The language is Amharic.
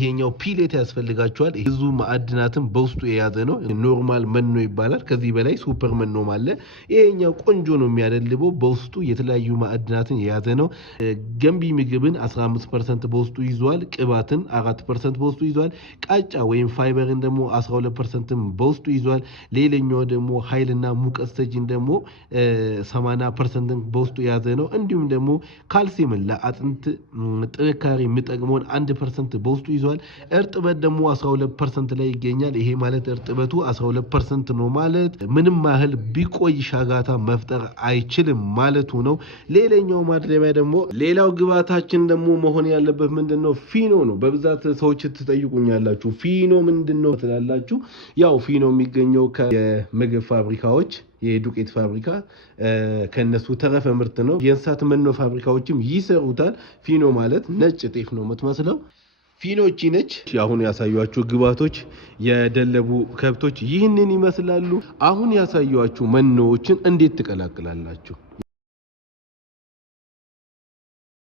ይሄኛው ፒሌት ያስፈልጋቸዋል ብዙ ማዕድናትን በውስጡ የያዘ ነው ኖርማል መኖ ይባላል ከዚህ በላይ ሱፐር መኖ ማለት ይሄኛው ቆንጆ ነው የሚያደልበው በውስጡ የተለያዩ ማዕድናትን የያዘ ነው ገንቢ ምግብን 15% በውስጡ ይዟል ቅባትን 4% በውስጡ ይዟል ቃጫ ወይም ፋይበርን ደግሞ 12% በውስጡ ይዟል ሌላኛው ደግሞ ኃይልና ሙቀት ሰጪን ደግሞ 80% በውስጡ የያዘ ነው እንዲሁም ደግሞ ካልሲየምን ለአጥንት ጥንካሬ የሚጠቅመውን 1% በውስጡ ይዟል እርጥበት ደግሞ 12% ላይ ይገኛል ይሄ ማለት እርጥበቱ 12% ነው ማለት ምንም ያህል ቢቆይ ሻጋታ መፍጠር አይችልም ማለቱ ነው ሌላኛው ማድረሚያ ደግሞ ሌላው ግብአታችን ደግሞ መሆን ያለበት ምንድነው ፊኖ ነው በብዛት ሰዎች ትጠይቁኛላችሁ ፊኖ ምንድነው ትላላችሁ ያው ፊኖ የሚገኘው ከመግብ ፋብሪካዎች የዱቄት ፋብሪካ ከነሱ ተረፈ ምርት ነው የእንስሳት መኖ ፋብሪካዎችም ይሰሩታል ፊኖ ማለት ነጭ ጤፍ ነው የምትመስለው ፊኖቺ ነች አሁን ያሳዩአችሁ ግብአቶች የደለቡ ከብቶች ይህንን ይመስላሉ አሁን ያሳዩአችሁ መኖዎችን እንዴት ትቀላቅላላችሁ